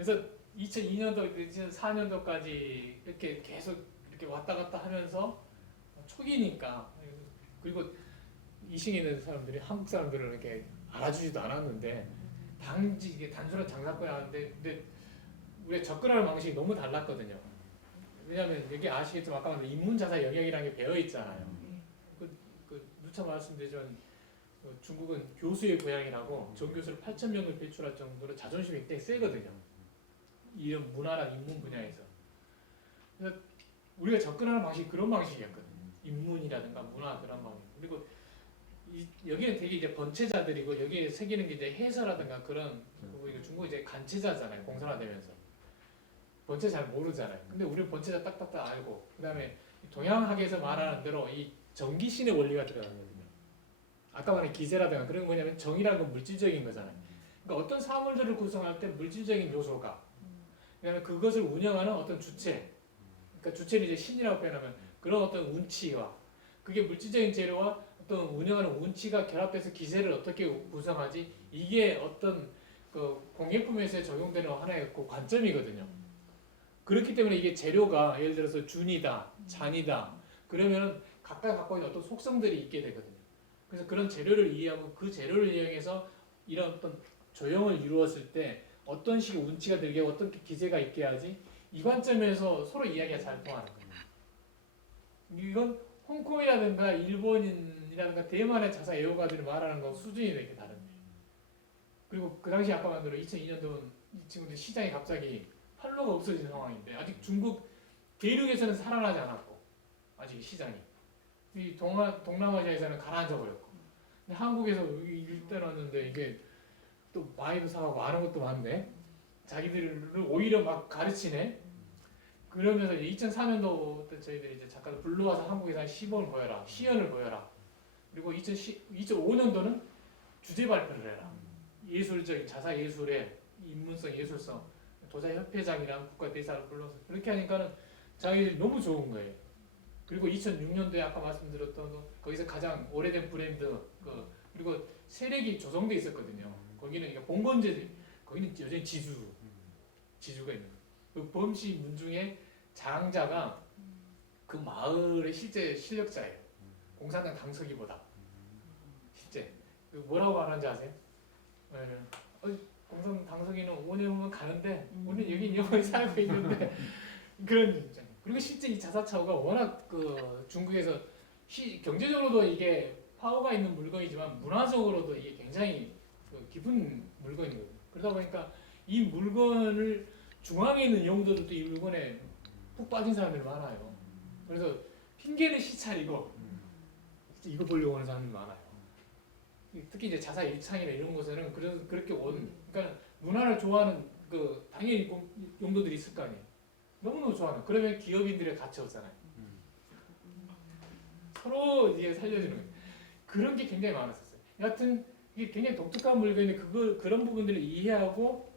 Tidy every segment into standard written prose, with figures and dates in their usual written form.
그래서 2002년도, 2004년도까지 이렇게 계속 이렇게 왔다 갔다 하면서 초기니까, 그리고 이승에 있는 사람들이 한국 사람들을 이렇게 알아주지도 않았는데 단지 이게 단순한 장사꾼이 하는데, 근데 우리가 접근하는 방식이 너무 달랐거든요. 왜냐하면 여기 아시겠지만 아까 말한 인문자사 영역이라는 게 배어 있잖아요. 누차 말씀드리지만 중국은 교수의 고향이라고 전교수를 8,000명을 배출할 정도로 자존심이 굉장히 세거든요. 이런 문화랑 인문 분야에서. 그래서 우리가 접근하는 방식이 그런 방식이었거든요. 인문이라든가 문화 그런 방식. 그리고 여기는 되게 이제 번체자들이고 여기에 새기는 게 이제 해서라든가 그런, 중국 이제 간체자잖아요. 공산화되면서. 번체 잘 모르잖아요. 근데 우리는 번체자 딱딱딱 알고, 그 다음에 동양학에서 말하는 대로 이 정기신의 원리가 들어가거든요. 아까 말한 기세라든가 그런 건 뭐냐면 정이라는 건 물질적인 거잖아요. 그러니까 어떤 사물들을 구성할 때 물질적인 요소가, 그다음에 그것을 운영하는 어떤 주체, 그러니까 주체를 이제 신이라고 표현하면 그런 어떤 운치와, 그게 물질적인 재료와 어떤 운영하는 운치가 결합돼서 기세를 어떻게 구성하지, 이게 어떤 그 공예품에서 적용되는 하나의 그 관점이거든요. 그렇기 때문에 이게 재료가 예를 들어서 준이다, 잔이다, 그러면 각각 갖고 있는 어떤 속성들이 있게 되거든요. 그래서 그런 재료를 이해하고 그 재료를 이용해서 이런 어떤 조형을 이루었을 때 어떤 식의 운치가 들게 하고 어떤 기세가 있게 하지, 이 관점에서 서로 이야기가 잘 통하는 거예요. 이건 홍콩이라든가 일본이라든가 대만의 자사 애호가들이 말하는 거 수준이 되게 다른 거예요. 그리고 그 당시 아까 말한 대로 2002년도는 이 친구들 시장이 갑자기 팔로가 없어진 상황인데 아직 중국 대륙에서는 살아나지 않았고 아직 시장이 이 동남아시아에서는 가라앉아 버렸고, 근데 한국에서 일단 왔는데 이게 또 많이도 사고 아는 것도 많네. 자기들을 오히려 막 가르치네. 그러면서 2004년도 때 저희들이 이제 작가들 불러와서 한국에서 한 시범을 보여라, 시연을 보여라. 그리고 2005년도는 주제 발표를 해라. 예술적인 자사 예술의 인문성, 예술성, 도자협회장이랑 국가대사를 불러서 그렇게 하니까는 자기들이 너무 좋은 거예요. 그리고 2006년도에 아까 말씀드렸던 거기서 가장 오래된 브랜드, 그리고 세력이 조성돼 있었거든요. 거기는 그러니까 봉건제, 거기는 여전히 지주가 있는 거예요. 그 범씨 문중의 장자가 그 마을의 실제 실력자예요. 공산당 당서기보다 실제. 뭐라고 말하는지 아세요? 공산당 당서기는 5년 후면 가는데 우리는 여기 영원히 살고 있는데 그런 입장. 그리고 실제 이 자사차우가 워낙 그 중국에서 경제적으로도 이게 파워가 있는 물건이지만 문화적으로도 이게 굉장히 깊은 물건이거든요. 그러다 보니까 이 물건을 중앙에 있는 영웅들도 이 물건에 푹 빠진 사람들이 많아요. 그래서 핑계는 시찰이고 이거 보려고 하는 사람들이 많아요. 특히 이제 자사 일창이나 이런 곳에는 그렇게 그러니까 문화를 좋아하는 당연히 용도들이 있을 거 아니에요. 너무너무 좋아하는. 그러면 기업인들의 가치 없잖아요. 서로 이제 살려주는 거예요. 그런 게 굉장히 많았었어요. 여하튼 이게 굉장히 독특한 물건인데 그런 부분들을 이해하고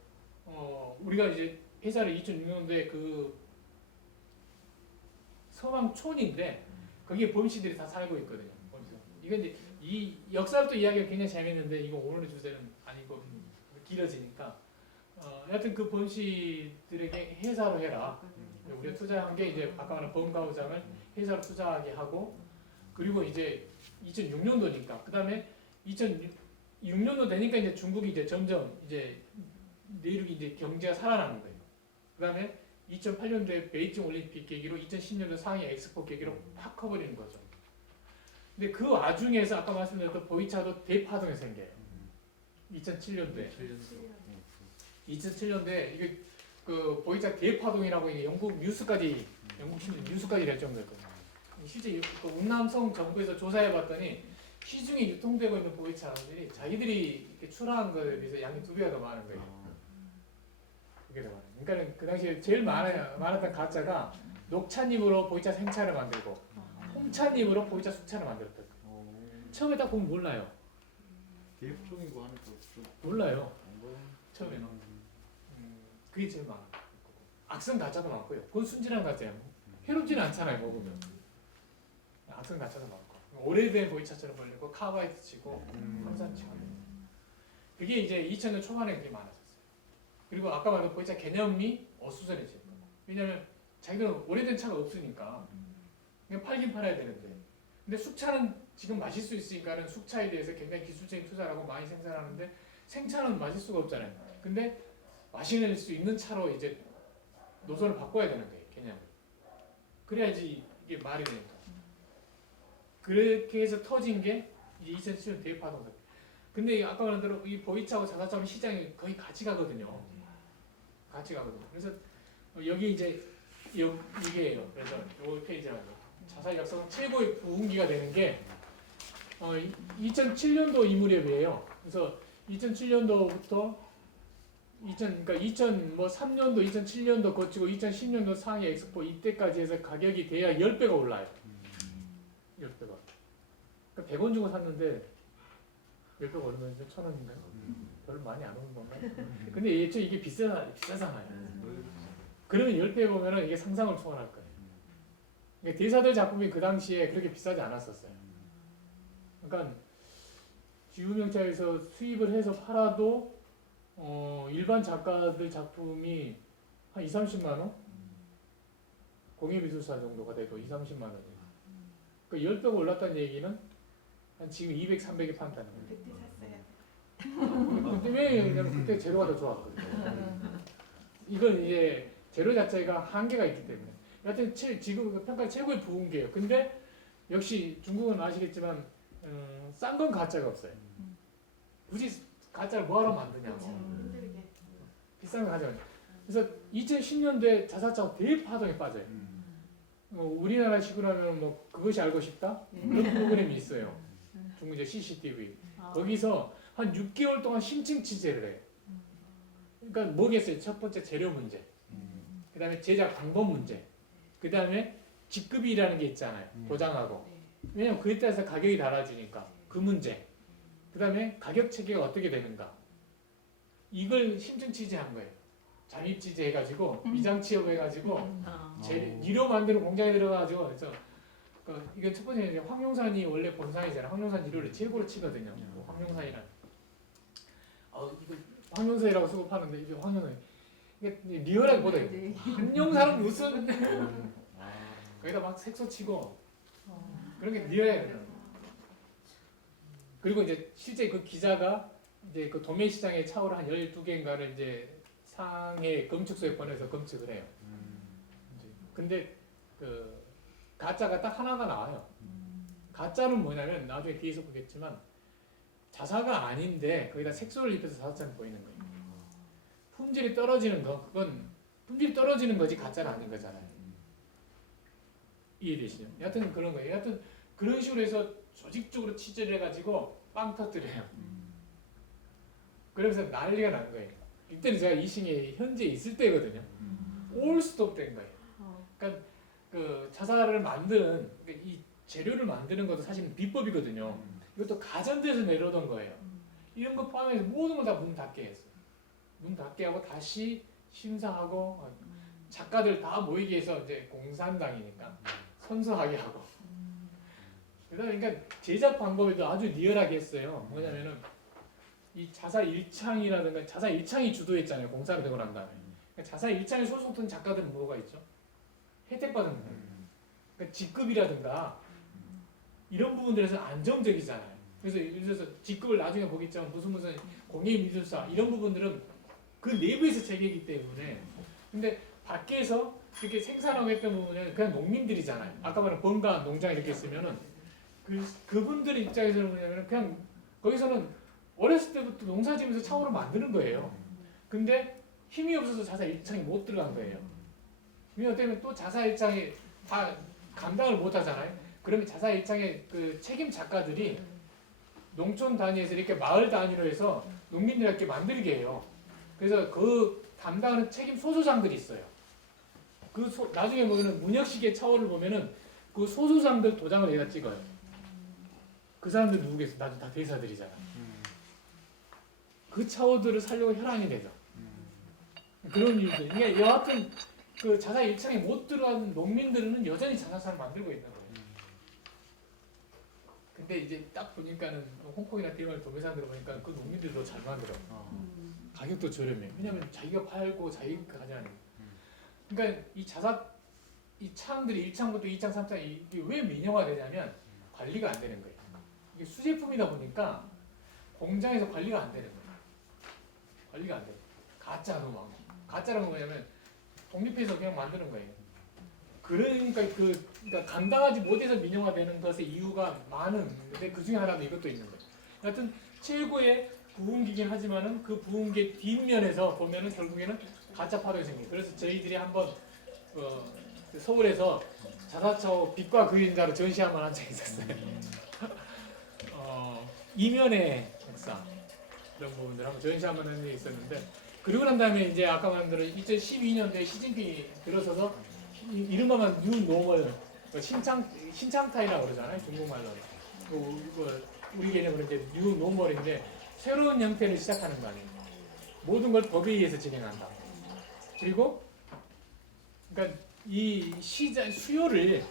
우리가 이제 회사를 2006년도에 그 서왕촌인데 거기에 범씨들이 다 살고 있거든요. 이건 이제 이 역사를 또 이야기가 굉장히 재밌는데 이거 오늘의 주제는 아니고 길어지니까 여하튼 그 범씨들에게 회사로 해라. 우리가 투자한 게 이제 아까 말한 범가우장을 회사로 투자하게 하고, 그리고 이제 2006년도니까 그 다음에 2006년도 되니까 이제 중국이 이제 점점 이제 내륙이 이제 경제가 살아나는 거예요. 그 다음에 2008년도에 베이징 올림픽 계기로 2010년도 상해 엑스포 계기로 확 커버리는 거죠. 근데 그 와중에서 아까 말씀드렸던 보이차도 대파동이 생겨요. 2007년도에. 2007년도에 이게 그 보이차 대파동이라고 이게 영국 뉴스까지 낼 정도였거든요. 실제 그 운남성 정부에서 조사해봤더니 시중에 유통되고 있는 보이차들이 자기들이 이렇게 출하한 거에 비해서 양이 2배가 더 많은 거예요. 그게 더 많아요. 그러니까 그 당시에 제일 많았던 가짜가 녹차잎으로 보이차 생차를 만들고 홍차잎으로 보이차 숙차를 만들었거든요. 처음에 딱 보면 몰라요. 대표적인 거 하는 거 몰라요. 처음에는. 그게 제일 많아요. 악성 가짜도 많고요. 그건 순진한 가짜예요. 해롭지는 않잖아요, 먹으면. 악성 가짜도 많고. 오래된 보이차처럼 걸리고 카바이트 치고 황산 치고. 그게 이제 2000년 초반에 그게 많았었어요. 그리고 아까 말한 보이차 개념이 어수선해지는 거예요. 왜냐하면 자기들은 오래된 차가 없으니까 그냥 팔긴 팔아야 되는데, 근데 숙차는 지금 마실 수 있으니까는 숙차에 대해서 굉장히 기술적인 투자를 하고 많이 생산하는데 생차는 마실 수가 없잖아요. 근데 마실 수 있는 차로 이제 노선을 바꿔야 되는 거예요, 개념을. 그래야지 이게 말이 되니까. 그렇게 해서 터진 게 이제 2007년 대파동. 근데 아까 말한 대로 이 보이차하고 자사차는 시장이 거의 같이 가거든요. 같이 가거든요. 그래서 여기 이제 이게요. 그래서 요 페이지라고 자사 역사상 최고의 부흥기가 되는 게 2007년도 이 무렵이에요. 그래서 2007년도부터 2003년도, 2007년도 거치고 2010년도 상해 엑스포 이때까지 해서 가격이 대략 10배가 올라요. 10배가. 그러니까 100원 주고 샀는데 10배가 얼마인지 1,000원인가요? 별로 많이 안 오는 건가요? 근데 예초 이게 비싸잖아요. 그러면 10배 보면은 이게 상상을 초월할 거예요. 그러니까 대사들 작품이 그 당시에 그렇게 비싸지 않았었어요. 그러니까 유명차에서 수입을 해서 팔아도 일반 작가들 작품이 한 2~30만 원? 공예미술사 정도가 돼도 2~30만 원이에요. 그 10배가 올랐다는 얘기는 한 지금 200, 300에 판다는 거예요. 그때 샀어요. 근데 왜냐면 그때 재료가 더 좋았거든요. 이건 이제 재료 자체가 한계가 있기 때문에. 여하튼 지금 평가 최고의 부흥기예요. 근데 역시 중국은 아시겠지만 싼 건 가짜가 없어요. 굳이 가짜를 뭐하러 만드냐고. 힘들게. 비싼 거 가져가요. 그래서 2010년도에 자사차가 대파동에 빠져요. 우리나라식으로 하면 뭐 그것이 알고 싶다? 그런 프로그램이 있어요. 중국 이제 CCTV. 거기서 한 6개월 동안 심층 취재를 해요. 그러니까 뭐겠어요? 첫 번째 재료 문제. 그 다음에 제작 방법 문제. 그 다음에 직급이라는 게 있잖아요. 도장하고. 왜냐면 그에 따라서 가격이 달라지니까. 그 문제. 그 다음에 가격 체계가 어떻게 되는가. 이걸 심층 취재한 거예요. 잠입 취재 해가지고 위장 취업 해가지고 니로 만드는 공장에 들어가가지고 그래서 이건 첫 번째 황룡산이 원래 본산이잖아요. 황룡산 니로를 최고로 치거든요. 황룡산이란. 이거 황룡산이라고 쓰고 파는데 이게 황룡산. 이게 리얼하게 보다 황룡산은 무슨 거기다 막 색소 치고 그런 게 리얼해요. 그리고 이제 실제 그 기자가 이제 그 도매시장에 차오를 한 12개인가를 이제 상해 검측소에 보내서 검측을 해요. 근데 그 가짜가 딱 하나가 나와요. 가짜는 뭐냐면 나중에 뒤에서 보겠지만 자사가 아닌데 거기다 색소를 입혀서 자사처럼 보이는 거예요. 품질이 떨어지는 거 그건 품질이 떨어지는 거지 가짜는 아닌 거잖아요. 이해되시죠? 여하튼 그런 거예요. 여하튼 그런 식으로 해서 조직적으로 취재를 해가지고 빵 터뜨려요. 그러면서 난리가 난 거예요. 이때는 제가 이싱에 현재 있을 때거든요. 올 스톱 된 거예요. 그러니까 그 자사를 만드는 그러니까 이 재료를 만드는 것도 사실은 비법이거든요. 이것도 가전돼서 내려오던 거예요. 이런 거 포함해서 모든 걸 다 문 닫게 했어요. 문 닫게 하고 다시 심사하고 작가들 다 모이게 해서 이제 공산당이니까 선서하게 하고. 그러니까 제작 방법에도 아주 리얼하게 했어요. 뭐냐면은 이 자사 일창이라든가 자사 일창이 주도했잖아요. 공사가 되고 난 다음에. 그러니까 자사 일창에 소속된 작가들은 뭐가 있죠? 혜택받은 거예요. 그러니까 직급이라든가 이런 부분들에서 안정적이잖아요. 그래서 예를 들어서 직급을 나중에 보겠지만 무슨 공예미술사 이런 부분들은 그 내부에서 체계이기 때문에 근데 밖에서 이렇게 생산하고 했던 부분은 그냥 농민들이잖아요. 아까 말한 번가 농장 이렇게 있으면은 그분들 입장에서는 뭐냐면 그냥 거기서는 어렸을 때부터 농사지면서 차오를 만드는 거예요. 근데 힘이 없어서 자사 일창이 못 들어간 거예요. 왜냐면 때문에 또 자사 일창이 다 감당을 못 하잖아요. 그러면 자사 일창의 그 책임 작가들이 농촌 단위에서 이렇게 마을 단위로 해서 농민들에게 만들게 해요. 그래서 그 담당하는 책임 소소장들이 있어요. 나중에 보면은 문혁식의 차오를 보면은 그 소소장들 도장을 얘가 찍어요. 그 사람들 누구겠어? 나도 다 대사들이잖아. 그 차오들을 살려고 혈안이 되죠. 그런 일들. 그러니까 여하튼 그 자사 일창에 못 들어간 농민들은 여전히 자사차를 만들고 있는 거예요. 근데 이제 딱 보니까는 홍콩이나 대만 도매상들 보니까 그 농민들이 더 잘 만들어. 가격도 저렴해. 왜냐면 자기가 팔고 자기가 하잖아요. 그러니까 이 창들이 1창부터 2창, 3창 이게 왜 민영화되냐면 관리가 안 되는 거예요. 이게 수제품이다 보니까 공장에서 관리가 안 되는 거예요. 관리가 안 돼. 가짜가 너무 많고. 가짜라는 건 뭐냐면 독립해서 그냥 만드는 거예요. 그러니까 그러니까 감당하지 못해서 민영화되는 것의 이유가 많은데 그 중에 하나도 이것도 있는 거예요. 하여튼 최고의 부흥기긴 하지만은 그 부흥기 뒷면에서 보면은 결국에는 가짜 파동이 생겨요. 그래서 저희들이 한번 서울에서 자사초 빛과 그림자로 전시한 번 한 적이 있었어요. 이면의 역사 이런 부분들 한번 전시 한번 한 적이 있었는데 그리고 난 다음에 이제 아까 말한 대로 2012년도에 시진핑이 들어서서 이른바만 뉴 노멀 신창타이라고 그러잖아요 중국말로 우리 개념으로 이제 뉴 노멀인데 새로운 형태를 시작하는 거 아니에요. 모든 걸 법에 의해서 진행한다. 그리고 그러니까 이 시장 수요를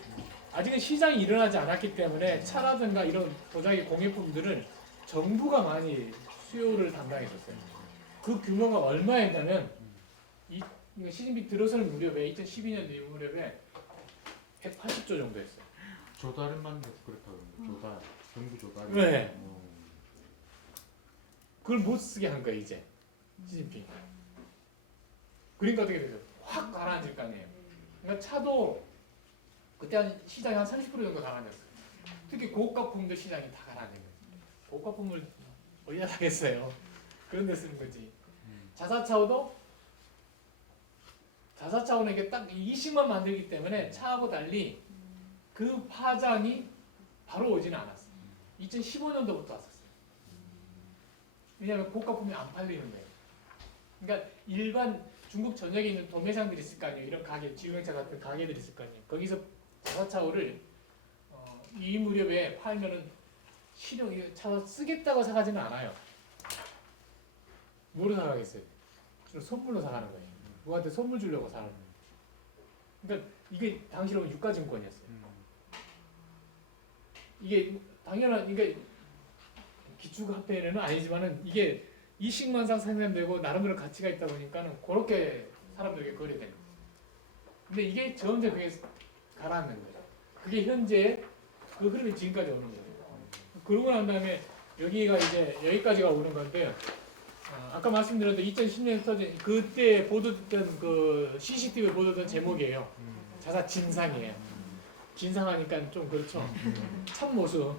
아직은 시장이 일어나지 않았기 때문에 차라든가 이런 도자기 공예품들을 정부가 많이 수요를 담당했었어요. 그 규모가 얼마였냐면 시진핑 들어서는 무렵에 2012년 무렵에 180조 정도였어요. 조달만 그렇다고 조달 정부 조달. 네. 그걸 못 쓰게 한 거예요 이제 시진핑. 그러니까 어떻게 되죠? 확 가라앉을 거 아니에요. 그러니까 차도 그때 한 시장이 한 30% 정도 가라앉았어요. 특히 고가품들 시장이 다 가라앉은 거예요. 고가품을 어디다 사겠어요? 그런 데 쓰는 거지. 자사차원에게 딱 20만 만들기 때문에 차하고 달리 그 파장이 바로 오지는 않았어요. 2015년도부터 왔었어요. 왜냐하면 고가품이 안 팔리는 거예요. 그러니까 일반 중국 전역에 있는 도매상들이 있을 거 아니에요. 이런 가게, 지우경차 같은 가게들이 있을 거 아니에요. 거기서 자사차를 이 무렵에 팔면은 실용 차 쓰겠다고 사가지는 않아요. 뭐로 사가겠어요? 주로 선물로 사가는 거예요. 누구한테 선물 주려고 사는 거예요. 그러니까 이게 당시로 유가증권이었어요. 이게 당연한 이게 기축화폐는 아니지만은 이게 이식만상 생산되고 나름대로 가치가 있다 보니까는 그렇게 사람들에게 거래되는 거예요. 근데 이게 점점 그게 가라앉는 거죠. 그게 현재 그 흐름이 지금까지 오는 거예요. 그러고 난 다음에 여기가 이제 여기까지가 오는 건데 아까 말씀드렸던 2010년 터진 그때 보도됐던 그 CCTV 보도된 제목이에요. 자사 진상이에요. 진상하니까 좀 그렇죠. 참 모습.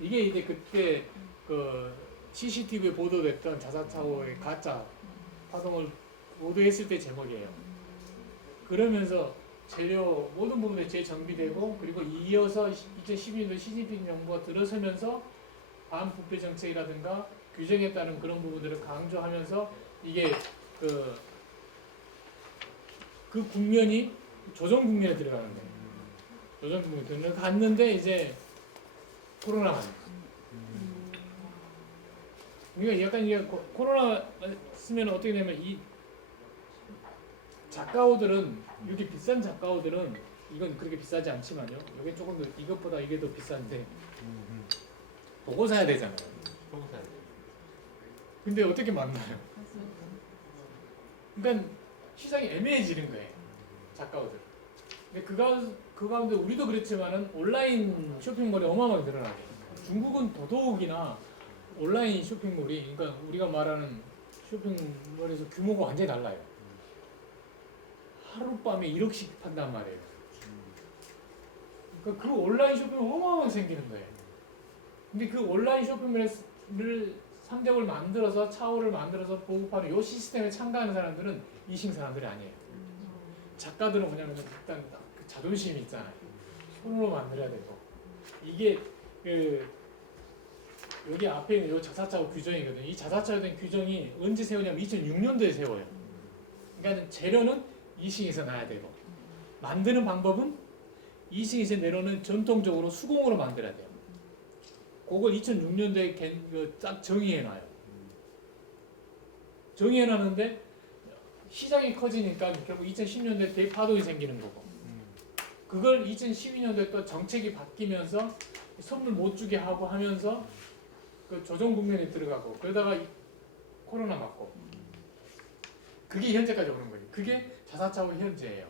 이게 이제 그때 그 CCTV에 보도됐던 자사차고의 가짜 파동을 보도했을 때 제목이에요. 그러면서 재료 모든 부분에 재정비되고 그리고 이어서 2012년도 시진핑 정부가 들어서면서 반부패 정책이라든가 규정에 따른 그런 부분들을 강조하면서 이게 그 국면이 조정 국면에 들어가는 거예요. 조정 국면에 들어갔는데 이제 코로나가 그러니까 약간 이게 코로나 쓰면 어떻게 되면 이 작가들은 이렇게 비싼 작가들은 이건 그렇게 비싸지 않지만요. 이게 조금 더 이것보다 이게 더 비싼데 보고 사야 되잖아요. 보고 사야 돼. 근데 어떻게 만나요? 그러니까 시장이 애매해지는 거예요. 작가들. 근데 그 가운데 우리도 그렇지만은 온라인 쇼핑몰이 어마어마하게 늘어나요. 중국은 더더욱이나 온라인 쇼핑몰이 그러니까 우리가 말하는 쇼핑몰에서 규모가 완전히 달라요. 하룻밤에 1억씩 판단 말이에요. 그러니까 그 온라인 쇼핑몰 어마어마하게 생기는 거예요. 근데 그 온라인 쇼핑몰을 상점을 만들어서 차후를 만들어서 보급하는 이 시스템에 참가하는 사람들은 이식 사람들이 아니에요. 작가들은 뭐냐면 일단 그 자존심이 있잖아요. 손으로 만들어야 되고 이게 그 여기 앞에 있는 이 자사차고 규정이거든요. 이 자사차에 대한 규정이 언제 세우냐면 2006년도에 세워요. 그러니까 재료는 이식에서 나야 되고 만드는 방법은 이식에서 내려오는 전통적으로 수공으로 만들어야 돼요. 그걸 2006년도에 딱 정의해놔요. 정의해놨는데 시장이 커지니까 결국 2010년도에 대파동이 생기는 거고 그걸 2012년도에 또 정책이 바뀌면서 선물 못 주게 하고 하면서 그 조정 국면에 들어가고 그러다가 코로나 맞고 그게 현재까지 오는 거예요. 그게 자사차의 현재예요.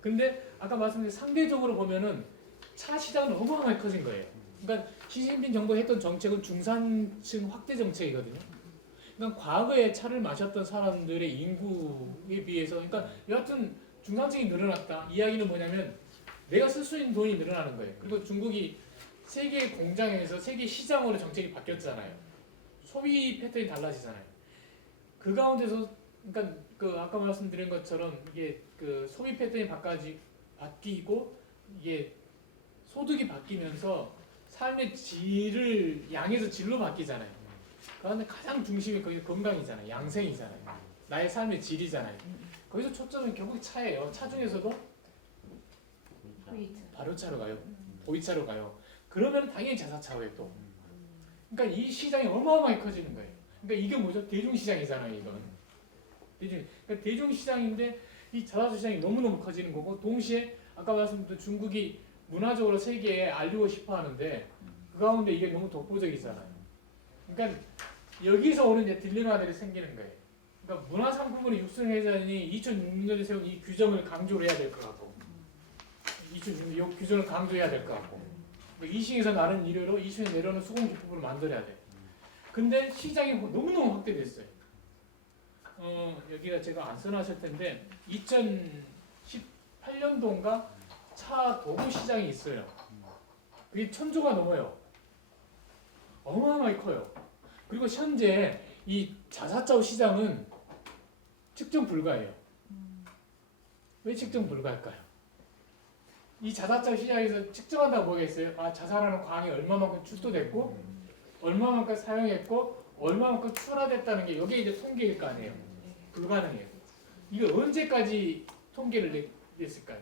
근데 아까 말씀드린 상대적으로 보면은 차 시장은 어마어마하게 커진 거예요. 그러니까 시진핑 정부가 했던 정책은 중산층 확대 정책이거든요. 그러니까 과거에 차를 마셨던 사람들의 인구에 비해서 그러니까 여하튼 중산층이 늘어났다. 이야기는 뭐냐면 내가 쓸 수 있는 돈이 늘어나는 거예요. 그리고 중국이 세계 공장에서 세계 시장으로 정책이 바뀌었잖아요. 소비 패턴이 달라지잖아요. 그 가운데서 그러니까 그 아까 말씀드린 것처럼 이게 그 소비 패턴이 바뀌고 이게 소득이 바뀌면서 삶의 질을 양에서 질로 바뀌잖아요. 그런데 가장 중심이 거기 건강이잖아요. 양생이잖아요. 나의 삶의 질이잖아요. 거기서 초점은 결국 차예요. 차 중에서도 발효차로 가요. 보이차로 가요. 그러면 당연히 자사차예요 또. 그러니까 이 시장이 어마어마하게 커지는 거예요. 그러니까 이게 뭐죠? 대중시장이잖아요. 이건. 그러니까 대중시장인데 이 자사차 시장이 너무너무 커지는 거고 동시에 아까 말씀드린 중국이 문화적으로 세계에 알리고 싶어 하는데 그 가운데 이게 너무 독보적이잖아요. 그러니까 여기서 오는 이제 딜레마들이 생기는 거예요. 그러니까 문화상품으로 육성회장이 2006년에 세운 이 규정을 강조를 해야 될 것 같고 2006년 이 규정을 강조해야 될 것 같고 이싱에서 나는 일회로 이싱에 내려오는 수공기법을 만들어야 돼. 근데 시장이 너무너무 확대됐어요. 여기가 제가 안 써놨을 텐데 2018년도인가 차 도구 시장이 있어요. 그게 1000조가 넘어요. 어마어마하게 커요. 그리고 현재 이 자사차 시장은 측정 불가해요. 왜 측정 불가할까요? 이 자사차 시장에서 측정한다고 뭐겠어요? 아, 자사라는 광이 얼마만큼 출토됐고 얼마만큼 사용했고 얼마만큼 출하됐다는 게 여기에 이제 통계일 거 아니에요. 불가능해요. 이거 언제까지 통계를 냈을까요?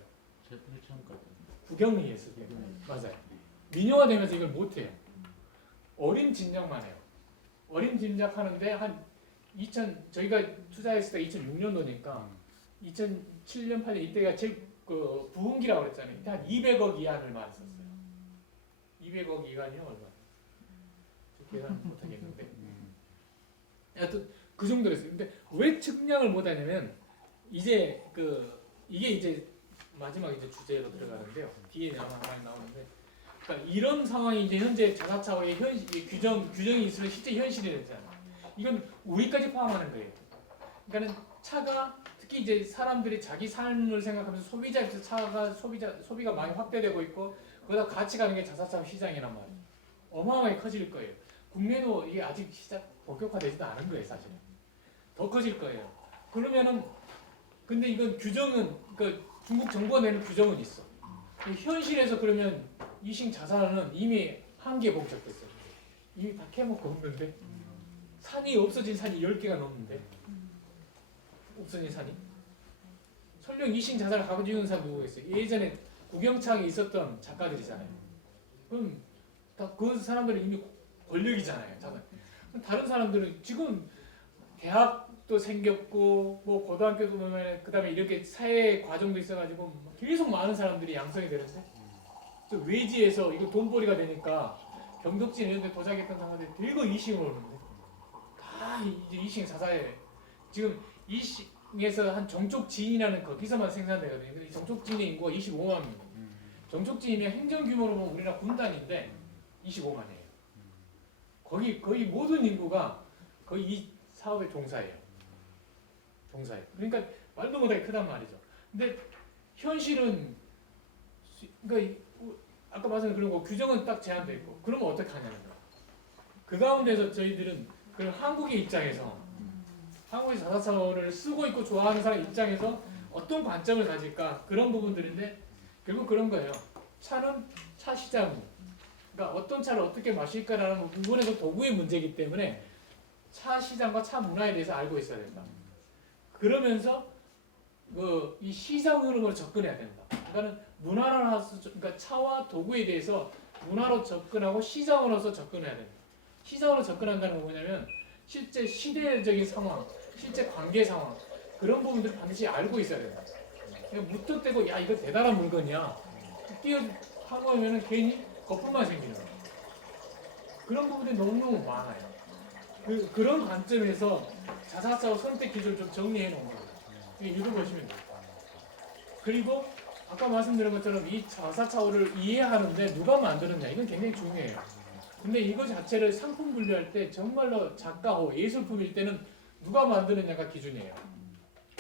부경이 했을 때. 맞아요. 민영화되면서 이걸 못해요. 어림 짐작만 해요. 어림 짐작하는데 한 저희가 투자했을 때 2006년도니까 2007년 8년 이때가 제일 그 부흥기라고 그랬잖아요. 이때 한 200억 이하를 말했었어요. 200억 이하면 얼마? 저 계산 못하겠는데. 하여튼 그 정도로 했어요. 근데 왜 측량을 못하냐면 이제 이게 이제 마지막 이제 주제로 들어가는데요. 뒤에 아마 많이 나오는데, 그러니까 이런 상황이 이제 현재 자사차의 규정이 있으면 실제 현실이 되잖아요. 이건 우리까지 포함하는 거예요. 그러니까는 차가 특히 이제 사람들이 자기 삶을 생각하면서 소비자 입장에서 차가 소비가 많이 확대되고 있고 거기다 같이 가는 게 자사차 시장이란 말이에요. 어마어마하게 커질 거예요. 국내도 이게 아직 시작 본격화되지도 않은 거예요, 사실. 더 커질 거예요. 그러면은 근데 이건 규정은 중국 정부가 내는 규정은 있어. 현실에서 그러면 이싱 자산은 이미 한계에 봉착됐어요. 이미 다 캐먹고 없는데 산이 없어진 산이 10개가 넘는데 없어진 산이 설령 이싱 자산을 가지고 있는 사람 누구가 있어요? 예전에 구경창에 있었던 작가들이잖아요. 그럼 다 그 사람들은 이미 권력이잖아요. 자산. 다른 사람들은 지금 대학도 생겼고 뭐 고등학교도 보면 그다음에 이렇게 사회 과정도 있어가지고 계속 많은 사람들이 양성이 되는데 또 외지에서 이거 돈벌이가 되니까 경덕진 이런 데 도자기했던 사람들이 대거 이싱을 오는데 다 이제 이싱 자사에 지금 이싱에서 한 정촉진이라는 거기서만 생산되거든요. 근데 이 정촉진의 인구가 25만입니다. 정촉진이면 행정 규모로 보면 우리나라 군단인데 25만이에요. 거의 모든 인구가 거의 이 사업의 종사예요. 그러니까 말도 못하게 크단 말이죠. 근데 현실은 그러니까 아까 말씀드린 그런 거 규정은 딱 제한되어 있고 그러면 어떻게 하냐는 거야. 그 가운데서 저희들은 그럼 한국의 입장에서 한국의 자사차를 쓰고 있고 좋아하는 사람 입장에서 어떤 관점을 가질까 그런 부분들인데 결국 그런 거예요. 차는 차 시장 그러니까 어떤 차를 어떻게 마실까라는 부분에서 도구의 문제이기 때문에 차 시장과 차 문화에 대해서 알고 있어야 된다. 그러면서 이 시장 흐름으로 접근해야 된다. 그러니까는 문화로서 그러니까 차와 도구에 대해서 문화로 접근하고 시장으로서 접근해야 된다. 시장으로 접근한다는 건 뭐냐면 실제 시대적인 상황, 실제 관계 상황 그런 부분들을 반드시 알고 있어야 된다. 그러니까 무턱대고 야 이거 대단한 물건이야. 하고 하면은 괜히 거품만 생기는 거예요. 그런 부분이 너무너무 많아요. 그런 관점에서 자사사후 선택 기준을 좀 정리해 놓은 거예요. 읽어보시면 돼요. 그리고 아까 말씀드린 것처럼 이 자사사후를 이해하는데 누가 만들었냐 이건 굉장히 중요해요. 근데 이거 자체를 상품 분류할 때 정말로 작가호 예술품일 때는 누가 만드느냐가 기준이에요.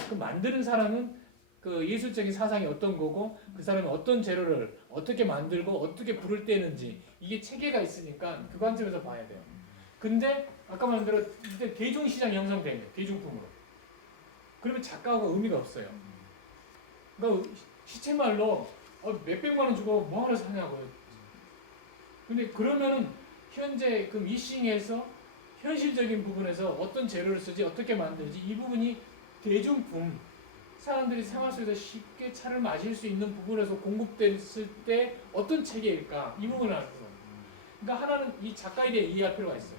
그 만드는 사람은 그 예술적인 사상이 어떤 거고 그 사람이 어떤 재료를 어떻게 만들고 어떻게 불을 떼는지 이게 체계가 있으니까 그 관점에서 봐야 돼요. 근데 아까 말한 대로 이제 대중시장이 형성되는 대중품으로 그러면 작가가 의미가 없어요. 그러니까 시체말로 몇백만 원 주고 뭐 하러 사냐고요. 근데 그러면은 현재 그 미싱에서 현실적인 부분에서 어떤 재료를 쓰지 어떻게 만들지 이 부분이 대중품 사람들이 생활 속에서 쉽게 차를 마실 수 있는 부분에서 공급됐을 때 어떤 체계일까 이 부분을 알 거예요. 그러니까 하나는 이 작가에 대해 이해할 필요가 있어요.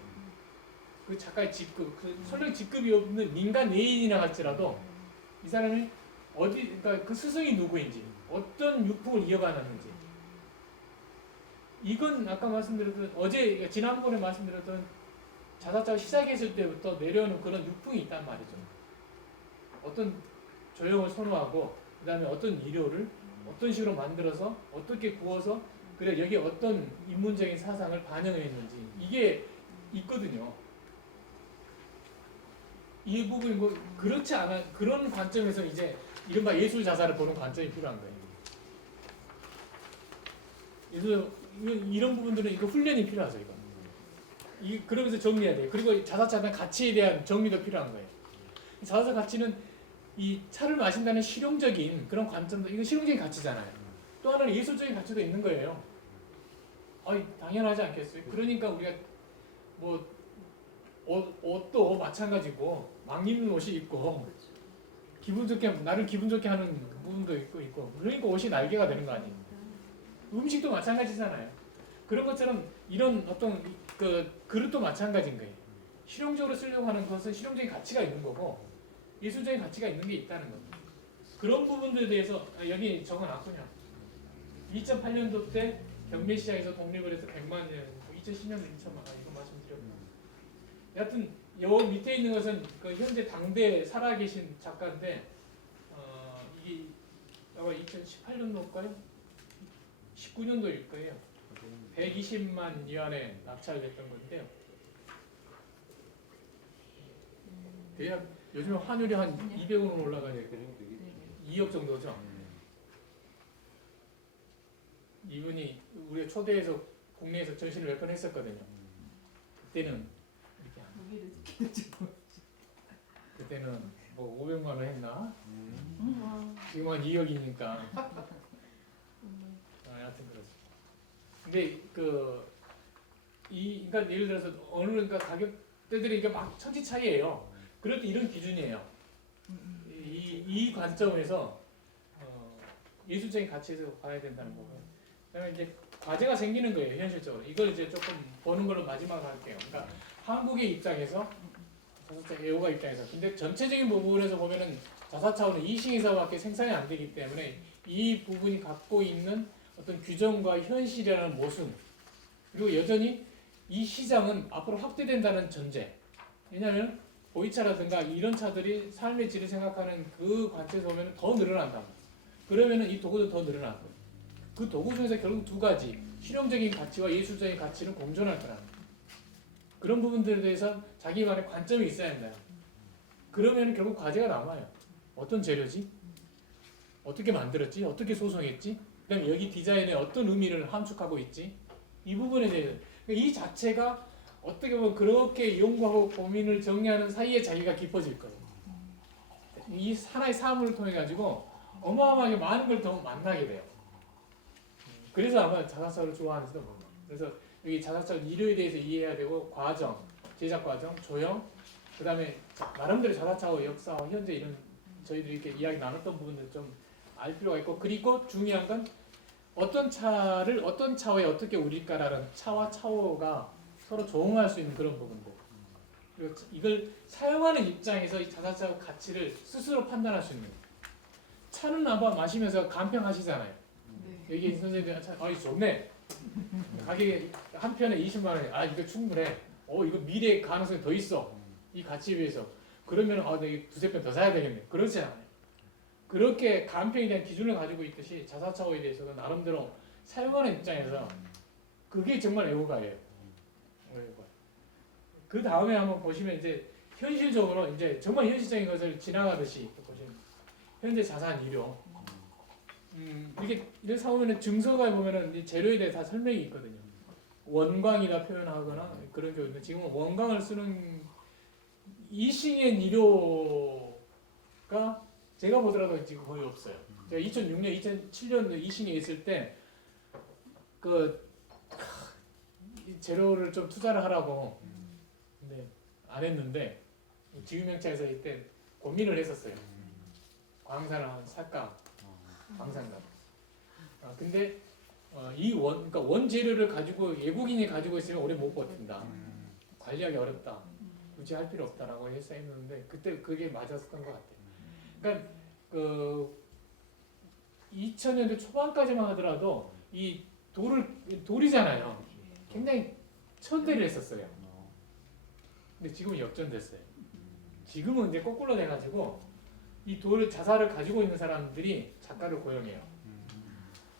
그 작가의 직급, 그 설령 직급이 없는 민간 내인이나 할지라도 이 사람이 어디, 그러니까 그 스승이 누구인지, 어떤 유품을 이어가는지. 이건 아까 말씀드렸던 어제 지난번에 말씀드렸던 자사자가 시작했을 때부터 내려오는 그런 유풍이 있단 말이죠. 어떤 조형을 선호하고 그 다음에 어떤 이료를 어떤 식으로 만들어서 어떻게 구워서 그래 여기 어떤 인문적인 사상을 반영했는지 이게 있거든요. 이 부분이 뭐 그렇지 않아 그런 관점에서 이제 이른바 예술 자사를 보는 관점이 필요한 거예요. 그래서 이런 부분들은 이거 훈련이 필요하죠. 이거. 그러면서 정리해야 돼요. 그리고 자사차는 가치에 대한 정리도 필요한 거예요. 자사차 가치는 이 차를 마신다는 실용적인 그런 관점도 이건 실용적인 가치잖아요. 또 하나는 예술적인 가치도 있는 거예요. 당연하지 않겠어요? 그러니까 우리가 뭐 옷도 마찬가지고 막 입는 옷이 있고 기분 좋게 나를 기분 좋게 하는 부분도 있고 그러니까 옷이 날개가 되는 거 아니에요. 음식도 마찬가지잖아요. 그런 것처럼 이런 어떤 그 그릇도 마찬가지인 거예요. 실용적으로 쓰려고 하는 것은 실용적인 가치가 있는 거고 예술적인 가치가 있는 게 있다는 겁니다. 그런 부분들에 대해서 여기 적어놨군요. 2008년도 때 경매 시장에서 독립을 해서 100만 원, 2010년도 2천만 원 이거 말씀드렸고 여하튼 요 밑에 있는 것은 그 현재 당대 살아계신 작가인데 이게 아마 2018년도일까요? 19년도일 거예요. 120만 위안에 낙찰됐던 건데요. 대략 요즘 환율이 한 200원 올라가니까 2억 정도죠. 이분이 우리가 초대해서 국내에서 전시를 몇 번 했었거든요. 그때는 그때는 뭐 500만 원 했나? 지금 한 2억이니까. 하여튼 그렇죠. 근데 그러니까 예를 들어서 어느 그러니까 가격대들이 이게 막 천지 차이예요. 그래도 이런 기준이에요. 이 관점에서 예술적인 가치에서 봐야 된다는 거고. 그다음에 이제 과제가 생기는 거예요, 현실적으로. 이걸 이제 조금 보는 걸로 마지막으로 할게요. 그러니까 한국의 입장에서 자사차 애호가 입장에서. 근데 전체적인 부분에서 보면은 자사차원은 이싱에서밖에 생산이 안 되기 때문에 이 부분이 갖고 있는 어떤 규정과 현실이라는 모순 그리고 여전히 이 시장은 앞으로 확대된다는 전제. 왜냐하면 보이차라든가 이런 차들이 삶의 질을 생각하는 그 관점에서 보면 더 늘어난다. 그러면은 이 도구도 더 늘어날 거예요. 그 도구 중에서 결국 두 가지 실용적인 가치와 예술적인 가치는 공존할 거라는 거예요. 그런 부분들에 대해서 자기만의 관점이 있어야 한다. 그러면 결국 과제가 남아요. 어떤 재료지? 어떻게 만들었지? 어떻게 소송했지? 그다음에 여기 디자인에 어떤 의미를 함축하고 있지? 이 부분에 대해서 이 자체가 어떻게 보면 그렇게 연구하고 고민을 정리하는 사이에 자기가 깊어질 거예요. 이 하나의 사물을 통해 가지고 어마어마하게 많은 걸 더 만나게 돼요. 그래서 아마 자사차를 좋아하는지도 몰라요. 그래서 여기 자사차 이료에 대해서 이해해야 되고 과정, 제작 과정, 조형, 그 다음에 나름대로 자사차의 역사와 현재 이런 저희들이 이렇게 이야기 나눴던 부분들 좀 알 필요가 있고 그리고 중요한 건 어떤 차를 어떤 차후에 어떻게 우릴까라는 차와 차후가 서로 조응할 수 있는 그런 부분들. 그리고 이걸 사용하는 입장에서 이 자사차 가치를 스스로 판단할 수 있는. 차는 아마 마시면서 간평하시잖아요. 얘기해 선생님들 아 좋네. 가격이 한 편에 20만 원이 아 이거 충분해. 이거 미래 가능성이 더 있어. 이 가치에 비해서. 그러면 내가 두세 편 더 사야 되겠네. 그렇지 않아요. 그렇게 간평에 대한 기준을 가지고 있듯이 자사차고에 대해서는 나름대로 사용하는 입장에서 그게 정말 애호가예요. 애호가. 그 다음에 한번 보시면 이제 현실적으로 이제 정말 현실적인 것을 지나가듯이 보시면 현재 자산 이료. 이게 이런 사오면은 증서가에 보면은 이 재료에 대해 다 설명이 있거든요. 원광이라 표현하거나 그런 경우인데 지금은 원광을 쓰는 이싱의 이료가 제가 보더라도 지금 거의 없어요. 제가 2006년, 2007년 이싱에 있을 때 그 재료를 좀 투자를 하라고 근데 안 했는데 지유명차에서 이때 고민을 했었어요. 광산을 한번 살까? 광산가. 근데 그러니까 원재료를 가지고 외국인이 가지고 있으면 오래 못 버틴다. 관리하기 어렵다. 굳이 할 필요 없다라고 해서 했는데 그때 그게 맞았던 것 같아요. 그러니까 그 2000년대 초반까지만 하더라도 이 돌이잖아요. 굉장히 천대를 했었어요. 근데 지금은 역전됐어요. 지금은 이제 거꾸로 돼가지고 이 돌 자사를 가지고 있는 사람들이 작가를 고용해요.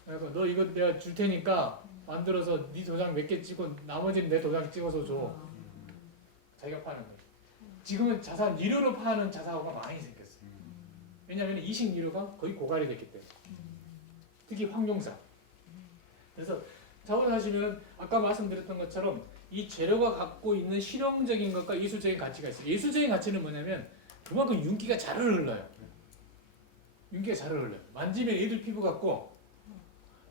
그래서 너 이거 내가 줄 테니까 만들어서 네 도장 몇 개 찍고 나머지는 내 도장 찍어서 줘. 자기가 파는 거예요. 지금은 자사 니료로 파는 자사고가 많이 생겼어요. 왜냐하면 이식 니료가 거의 고갈이 됐기 때문에. 특히 황룡사. 그래서 자원하시면 아까 말씀드렸던 것처럼 이 재료가 갖고 있는 실용적인 것과 예술적인 가치가 있어요. 예술적인 가치는 뭐냐면 그만큼 윤기가 잘 흘러요. 윤기가 잘 흘러요. 만지면 애들 피부 같고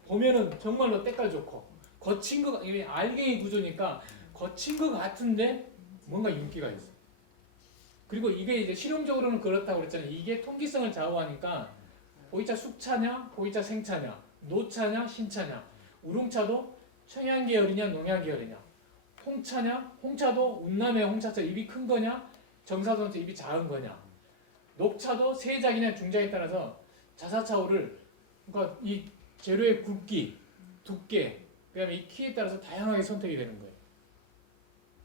보면은 정말로 때깔 좋고 거친 거 이게 알갱이 구조니까 거친 거 같은데 뭔가 윤기가 있어. 그리고 이게 이제 실용적으로는 그렇다고 그랬잖아요. 이게 통기성을 좌우하니까 보이차 숙차냐, 보이차 생차냐, 노차냐, 신차냐. 우롱차도 청양 계열이냐, 농양 계열이냐. 홍차냐, 홍차도 운남의 홍차차 입이 큰 거냐, 정사선차 입이 작은 거냐. 녹차도 세작이냐, 중작에 따라서 자사차오를 그러니까 이 재료의 굵기, 두께, 그다음에 이 키에 따라서 다양하게 선택이 되는 거예요.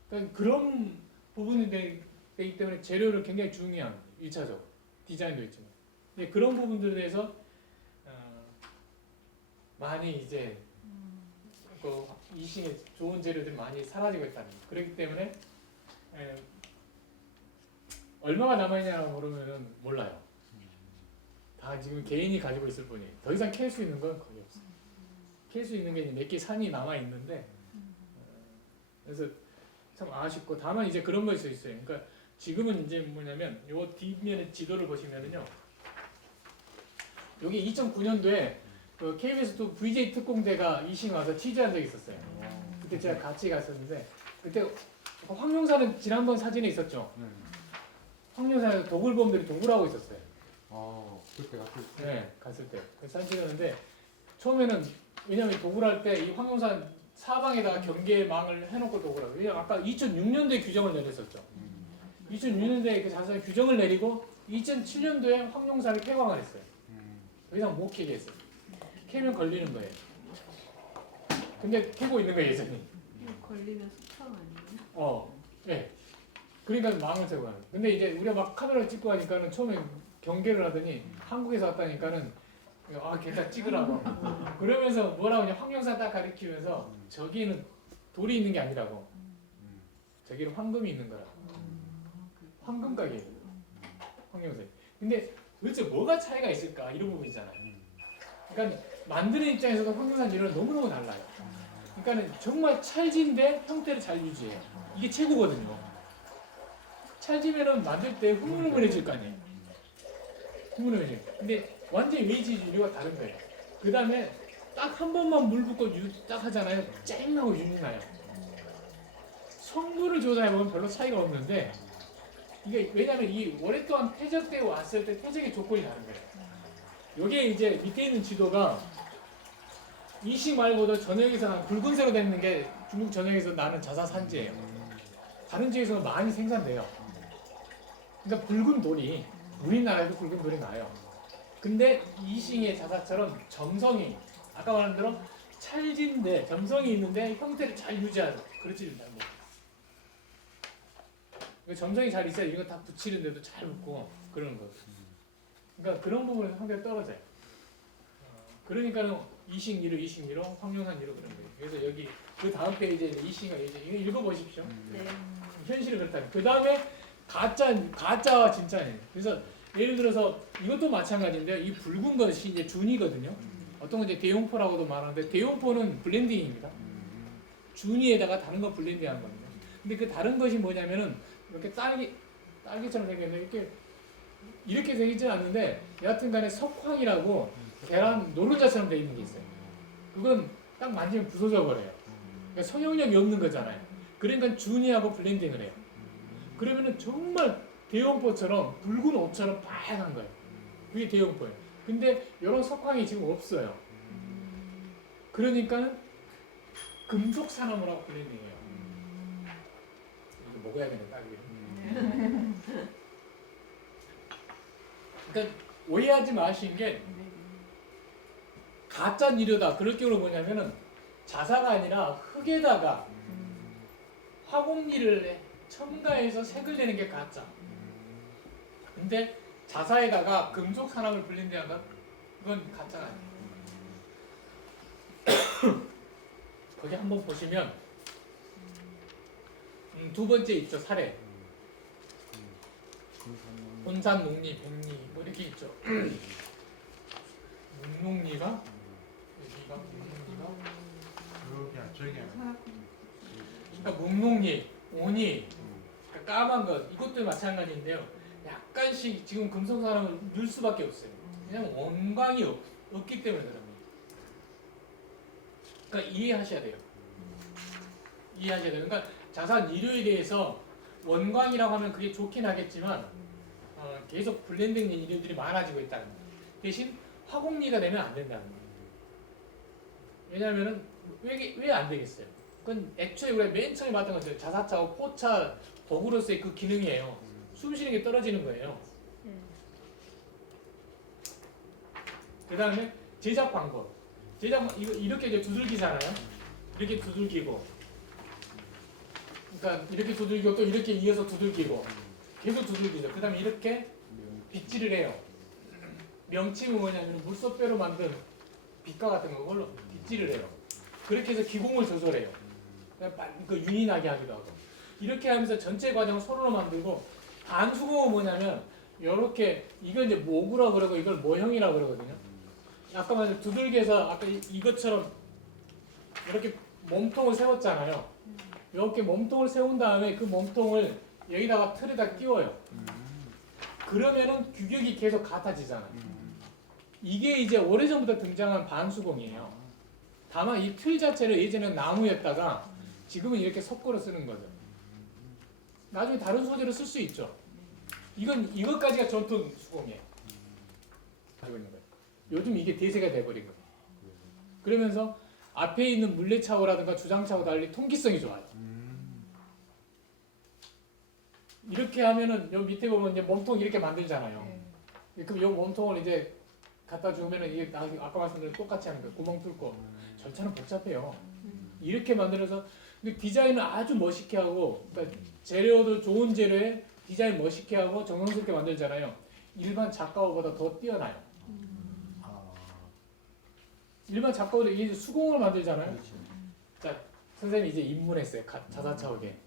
그러니까 그런 부분이 되기 때문에 재료를 굉장히 중요한 1차적 디자인도 있지만 그런 부분들에 대해서 많이 이제 그 이싱의 좋은 재료들이 많이 사라지고 있다는 거예요. 그렇기 때문에 얼마가 남아있냐고 물으면 몰라요. 다 지금 개인이 가지고 있을 뿐이에요. 더 이상 캘 수 있는 건 거의 없어요. 캘 수 있는 게 몇 개 산이 남아있는데 그래서 참 아쉽고 다만 이제 그런 거 있어요. 그러니까 지금은 이제 뭐냐면 요 뒷면의 지도를 보시면은요. 여기 2009년도에 그 KBS 또 VJ 특공대가 이싱 와서 취재한 적이 있었어요. 그때 제가 같이 갔었는데 그때 황룡사는 지난번 사진에 있었죠. 황룡사에서 도굴범들이 도굴하고 있었어요. 그때 갔을 때. 네, 갔을 때. 그 사진 찍었는데 처음에는 왜냐면 도굴할 때 이 황룡산 사방에다가 경계망을 해놓고 도굴하고 왜냐면 아까 2006년도에 규정을 내렸었죠. 2006년도에 그 자세한 규정을 내리고 2007년도에 황룡산을 폐광을 했어요. 더 이상 못 캐게 했어요. 캐면 걸리는 거예요. 근데 캐고 있는 거예요, 예전이. 걸리면 수청 아니에요? 네. 그러니까 망을 세고 가는. 근데 이제 우리가 막 카메라를 찍고 하니까는 처음에 경계를 하더니 한국에서 왔다니까는 걔다 찍으라고. 그러면서 뭐라고 그냥 황룡산 딱 가리키면서 저기는 돌이 있는 게 아니라고. 저기는 황금이 있는 거라고. 황금 가게예요. 황룡산. 근데 도대체 뭐가 차이가 있을까 이런 부분이잖아요. 그러니까 만드는 입장에서도 황룡산 재료는 너무너무 달라요. 그러니까 정말 찰진데 형태를 잘 유지해요. 이게 최고거든요. 찰지면은 만들 때 흐물흐물해질 거 아니에요. 흐물흐물해져요. 근데 완전히 외지유가 다른 거예요. 그 다음에 딱 한 번만 물 붓고 딱 하잖아요. 쨍하고 윤이 나요. 성분을 조사해보면 별로 차이가 없는데 이게 왜냐면 이 오랫동안 퇴적되고 왔을 때 퇴적의 조건이 다른 거예요. 여기에 이제 밑에 있는 지도가 이식 말고도 전역에서 붉은색으로 되어 있는 게 중국 전역에서 나는 자사 산지예요. 다른 지역에서는 많이 생산돼요. 그러니까 붉은 돌이 우리나라에도 붉은 돌이 나요. 근데 이싱의 자사처럼 점성이 아까 말한 대로 찰진데 점성이 있는데 형태를 잘 유지하는 그렇지 못해. 점성이 잘 있어야 이거 다 붙이는데도 잘 붙고 그러는 거예요. 그러니까 그런 부분에서 상당히 떨어져요. 그러니까는 이식 1호, 이식 1호, 황룡산 1호 그런 거예요. 그래서 여기 그 다음 페이지에 이식과 이제 이거 읽어보십시오. 네. 현실이 그렇다는. 그 다음에 가짜와 진짜예요. 그래서 예를 들어서 이것도 마찬가지인데 이 붉은 것이 이제 준이거든요. 어떤 건 이제 대용포라고도 말하는데 대용포는 블렌딩입니다. 준이에다가 다른 거 블렌딩한 겁니다. 근데 그 다른 것이 뭐냐면은 이렇게 딸기처럼 생겼는데 이렇게 생기지 않는데 여하튼간에 석황이라고 계란 노른자처럼 돼 있는 게 있어요. 그건 딱 만지면 부서져 버려요. 그러니까 성형력이 없는 거잖아요. 그러니까 준이하고 블렌딩을 해요. 그러면은 정말 대용포처럼 붉은 옷처럼 빨간 거예요. 그게 대용포예요. 근데 이런 석황이 지금 없어요. 그러니까 금속 산화물하고 블렌딩해요. 이거 먹어야겠네 딸기. 그러니까 오해하지 마시는 게 가짜 니르다. 그럴 경우는 뭐냐면은 자사가 아니라 흙에다가 화공리를 첨가해서 색을 내는 게 가짜. 근데 자사에다가 금속 산화물 블렌딩한다? 그건 가짜가 아니에요. 거기 한번 보시면 두 번째 있죠. 사례. 혼산, 녹리, 백리 뭐 이렇게 있죠. 묵농리가 여기가 묵농리가 저기야. 그러니까 묵농리, 오니 까만 것 이것도 마찬가지인데요. 약간씩 지금 금속산화물 넣을 수밖에 없어요. 왜냐면 원광이 없기 때문에 그럽니다. 그러니까 이해하셔야 돼요. 이해하셔야 돼요. 그러니까 자산 이료에 대해서 원광이라고 하면 그게 좋긴 하겠지만 계속 블렌딩 이료들이 많아지고 있다는 거예요. 대신 화공리가 되면 안 된다는 거예요. 왜냐하면은 왜 안 되겠어요? 그건 애초에 우리가 맨 처음에 봤던 것처럼 자사차와 포차 도구로서의 그 기능이에요. 숨 쉬는 게 떨어지는 거예요. 그 다음에 제작 방법. 이거 이렇게 이제 두들기잖아요. 이렇게 두들기고, 그러니까 이렇게 두들기고 또 이렇게 이어서 두들기고, 계속 두들기죠. 그 다음에 이렇게 빗질을 해요. 명칭은 뭐냐면 물소뼈로 만든 빗가 같은 걸로 빗질을 해요. 그렇게 해서 기공을 조절해요. 그 윤이 나게 하기도 하고. 이렇게 하면서 전체 과정을 손으로 만들고, 반수공은 뭐냐면 이렇게 이건 이제 모구라 그러고 이걸 모형이라 그러거든요. 아까 말한 두들겨서 아까 이것처럼 이렇게 몸통을 세웠잖아요. 이렇게 몸통을 세운 다음에 그 몸통을 여기다가 틀에다 끼워요. 그러면은 규격이 계속 같아지잖아요. 이게 이제 오래전부터 등장한 반수공이에요. 다만 이 틀 자체를 예전에는 나무였다가 지금은 이렇게 석고로 쓰는 거죠. 나중에 다른 소재로 쓸 수 있죠. 이것까지가 전통 수공이에요. 가지고 있는 거예요. 요즘 이게 대세가 돼버린 거예요. 그러면서 앞에 있는 물레차고라든가 주장차고 달리 통기성이 좋아요. 이렇게 하면은 여기 밑에 보면 이제 몸통 이렇게 만들잖아요. 그럼 이 몸통을 이제 갖다 주면은 이게 아까 말씀드린 똑같이 하는 거예요. 구멍 뚫고. 절차는 복잡해요. 이렇게 만들어서 근데 디자인을 아주 멋있게 하고, 그러니까 재료도 좋은 재료에 디자인 멋있게 하고 정성스럽게 만들잖아요. 일반 작가보다 더 뛰어나요. 일반 작가보다 이게 수공을 만들잖아요. 자, 선생님이 이제 입문했어요. 자사차옥에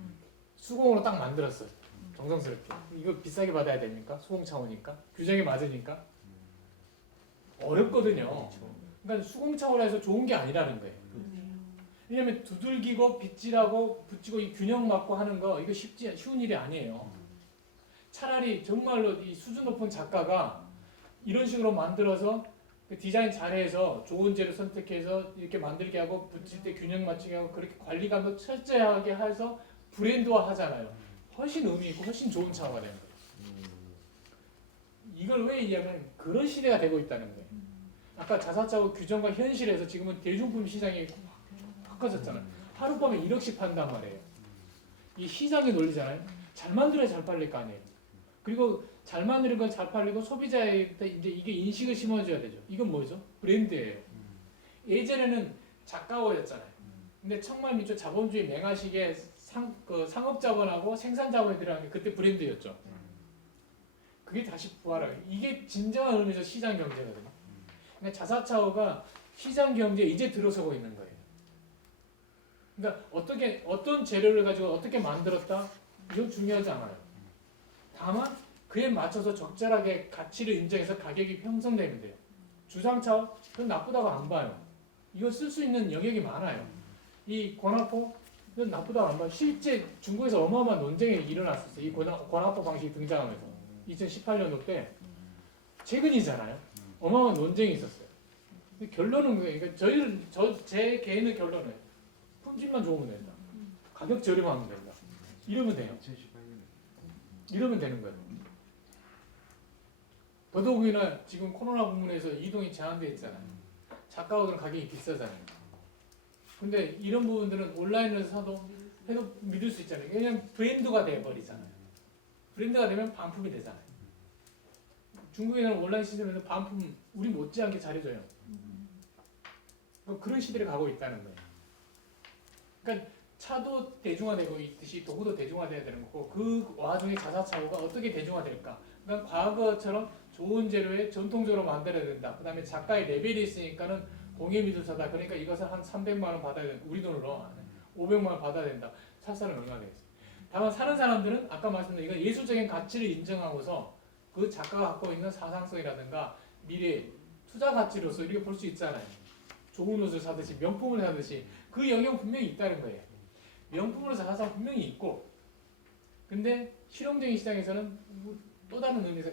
수공으로 딱 만들었어요. 정성스럽게. 이거 비싸게 받아야 됩니까? 수공차오니까 규정에 맞으니까 어렵거든요. 그러니까 수공차오라 해서 좋은 게 아니라는 거예요. 왜냐면 두들기고 빗질하고 붙이고 이 균형 맞고 하는 거 이거 쉬운 일이 아니에요. 차라리 정말로 이 수준 높은 작가가 이런 식으로 만들어서 디자인 잘해서 좋은 재료 선택해서 이렇게 만들게 하고 붙일 때 균형 맞추게 하고 그렇게 관리감도 철저하게 해서 브랜드화 하잖아요. 훨씬 의미 있고 훨씬 좋은 차가 되는 거예요. 이걸 왜 얘기하면 그런 시대가 되고 있다는 거예요. 아까 자사차고 규정과 현실에서 지금은 대중품 시장이 바꿔졌잖아요. 하룻밤에 1억씩 판단 말이에요. 이 시장의 논리잖아요. 잘 만들어야 잘 팔릴 거 아니에요. 그리고 잘 만드는 건 잘 팔리고 소비자한테 이제 이게 인식을 심어줘야 되죠. 이건 뭐죠? 브랜드예요. 예전에는 작가호였잖아요. 근데 청만민족 자본주의 맹하식의 상업자본하고 생산자본이 들어간 게 그때 브랜드였죠. 그게 다시 부활하고 이게 진정한 의미에서 시장 경제거든요. 그러니까 자사차호가 시장 경제에 이제 들어서고 있는 거예요. 그러니까 어떤 재료를 가지고 어떻게 만들었다 이건 중요하지 않아요. 다만 그에 맞춰서 적절하게 가치를 인정해서 가격이 형성되면 돼요. 주상차호 그건 나쁘다고 안 봐요. 이거 쓸 수 있는 영역이 많아요. 이 권화포 그건 나쁘다고 안 봐요. 실제 중국에서 어마어마한 논쟁이 일어났었어요. 이 권화포 방식이 등장하면서 2018년도 때 최근이잖아요. 어마어마한 논쟁이 있었어요. 근데 결론은 그러니까 제 개인의 결론은 품질만 좋으면 된다. 가격 저렴하면 된다. 이러면 돼요. 2018년에 이러면 되는 거예요. 더더욱이나 지금 코로나 부분에서 이동이 제한되어 있잖아요. 작가들은 가격이 비싸잖아요. 근데 이런 부분들은 온라인에서 사도 해도 믿을 수 있잖아요. 왜냐면 브랜드가 돼버리잖아요. 브랜드가 되면 반품이 되잖아요. 중국에는 온라인 시스템에서 반품 우리 못지않게 잘해줘요. 그런 시대를 가고 있다는 거예요. 그러니까 차도 대중화되고 있듯이 도구도 대중화돼야 되는 거고 그 와중에 자사차고가 어떻게 대중화될까? 그러니까 과거처럼 좋은 재료에 전통적으로 만들어야 된다. 그 다음에 작가의 레벨이 있으니까는 공예미술사다. 그러니까 이것을 한 300만 원 받아야 된다. 우리 돈으로 500만 원 받아야 된다. 살 사람이 얼마나 되겠어요. 다만 사는 사람들은 아까 말씀드린 이건 예술적인 가치를 인정하고서 그 작가가 갖고 있는 사상성이라든가 미래 투자 가치로서 이렇게 볼 수 있잖아요. 좋은 옷을 사듯이 명품을 사듯이 그 영역 분명히 있다는 거예요. 명품으로 사상 분명히 있고 근데 실용적인 시장에서는 또 다른 의미에서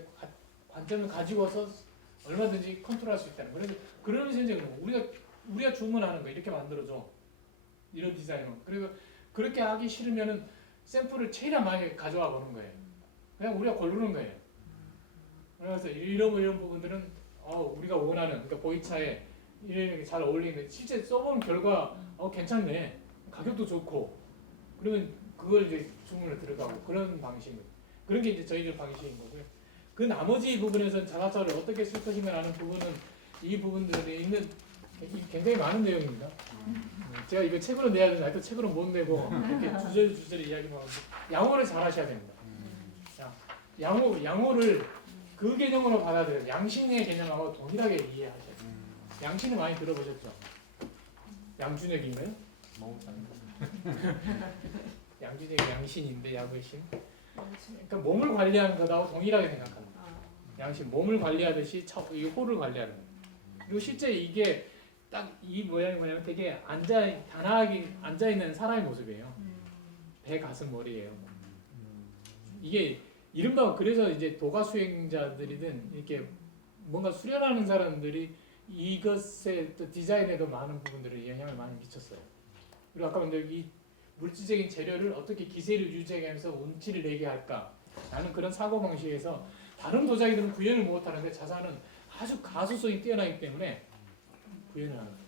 관점을 가지고 와서 얼마든지 컨트롤할 수 있다는 거예요. 그래서 그러면서 이제 우리가 주문하는 거 이렇게 만들어줘 이런 디자인으로 그리고 그렇게 하기 싫으면은 샘플을 최대한 많이 가져와 보는 거예요. 그냥 우리가 고르는 거예요. 그래서 이런 부분들은 우리가 원하는 그러니까 보이차에 이렇게 잘 어울리는 실제 써본 결과 괜찮네 가격도 좋고 그러면 그걸 이제 주문을 들어가고 그런 방식입니다. 그런 게 이제 저희들 방식인 거고요. 그 나머지 부분에서는 자사차를 어떻게 쓸 것인가라는 부분은 이 부분들에 있는 굉장히 많은 내용입니다. 제가 이거 책으로 내야 되는데 또 책으로 못 내고 이렇게 주저리 이야기만 하고 양호를 잘 하셔야 됩니다. 자, 양호를 그 개념으로 받아들여요. 양신의 개념하고 동일하게 이해하셔야 돼요. 양신을 많이 들어보셨죠? 양준혁인가요? 양준혁이 양신인데 야구의 신. 그러니까 몸을 관리하는 것하고 동일하게 생각합니다. 양신 몸을 관리하듯이 이 호를 관리하는 거예요. 그리고 실제 이게 딱 이 모양이 뭐냐면 되게 단아하게 앉아 있는 사람의 모습이에요. 배, 가슴, 머리예요. 이게 이른바 그래서 이제 도가 수행자들이든 이렇게 뭔가 수련하는 사람들이 이것의 또 디자인에도 많은 부분들을 영향을 많이 미쳤어요. 그리고 아까 근데 이 물질적인 재료를 어떻게 기세를 유지하면서 운치를 내게 할까? 라는 그런 사고방식에서 다른 도자기들은 구현을 못하는데 자사는 아주 가수성이 뛰어나기 때문에 구현을 하는 거예요.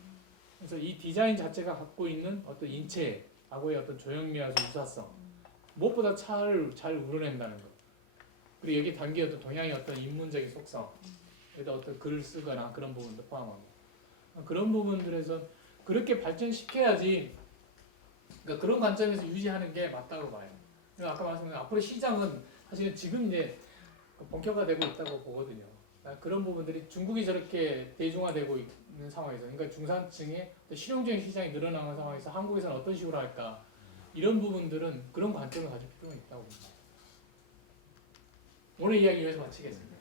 그래서 이 디자인 자체가 갖고 있는 어떤 인체하고의 어떤 조형미와서 유사성 무엇보다 차를 잘 우러낸다는 것 그리고 여기 담겨있던 동양의 어떤 인문적인 속성 그래도 어떤 글을 쓰거나 그런 부분도 포함하고 그런 부분들에서 그렇게 발전시켜야지 그러니까 그런 관점에서 유지하는 게 맞다고 봐요. 그래서 아까 말씀드린 앞으로 시장은 사실은 지금 이제 본격화되고 있다고 보거든요. 그런 부분들이 중국이 저렇게 대중화되고 있는 상황에서 그러니까 중산층의 실용적인 시장이 늘어나는 상황에서 한국에서는 어떤 식으로 할까 이런 부분들은 그런 관점을 가질 필요가 있다고 봅니다. 오늘 이야기 여기서 마치겠습니다.